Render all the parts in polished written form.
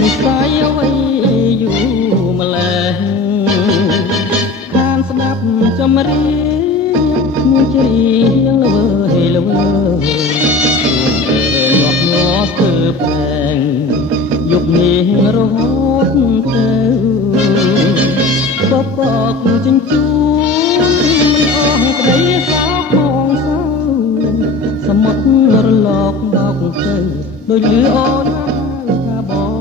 និស័យអ្វីយូរម្ល៉េះខានស្ដាប់ចម្រៀងមានច្រៀងល្វើយល្វើយញាប់ញ័រស្ទើរផ្លែងយប់នេះរហូតទៅបបកចិញ្ចួនមិនអស់ក្តីសោកផងសៅសមុទ្ររលកបោកទៅដូចលឺអូនថាបង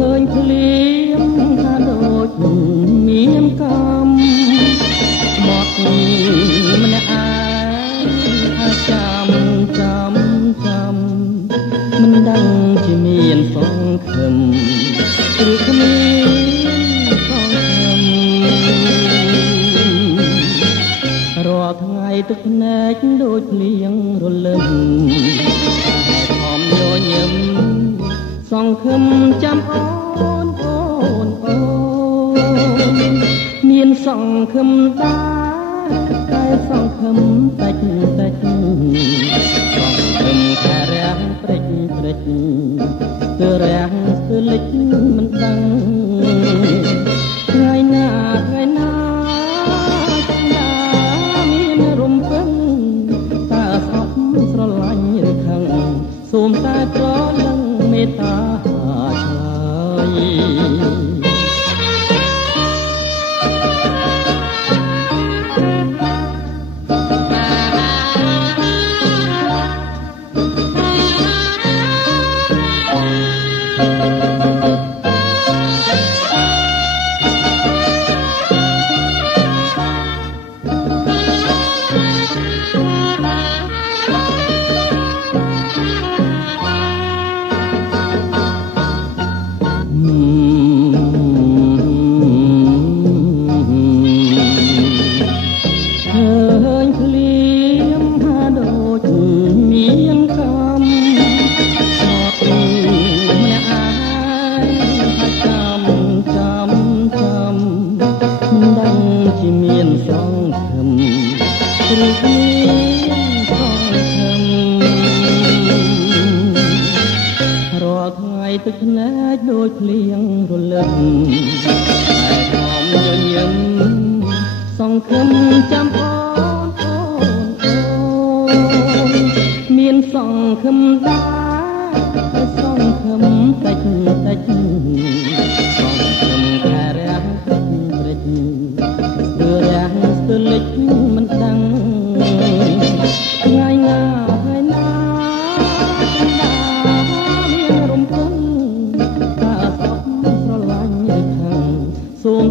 ឃើញភ្លៀងថាដូចមានកម្មបត់ម្នាក់ឯងថាចាំមិនដឹងជាមានសង្ឃឹមឬគ្មានសង្ឃឹមរាល់ថ្ងៃទឹកភ្នែកដូចភ្លៀងរលឹមខំញញឹមសង្ឃឹមចាំអូនមានសង្ឃឹមតែសង្ឃឹមតិចសង្ឃឹមតែរាំងព្រិចគឺរាំងគឺលិចមិនដឹងថ្ងៃណាមានរំពឹងតើស្អប់ស្រឡាញ់ឬខឹងសូមតែប្រលឹងមេត្តាឆ្លើយទឹកភ្នែកដូចភ្លៀងរលឹមតែខំញញឹមសង្ឃឹមចាំអូនមានសង្ឃឹមដែរសង្ឃឹមតិចសង្ឃឹមតែរាំងព្រិចគឺរាំងស្ទើរលិចមិនដឹងថ្ងៃណាសូម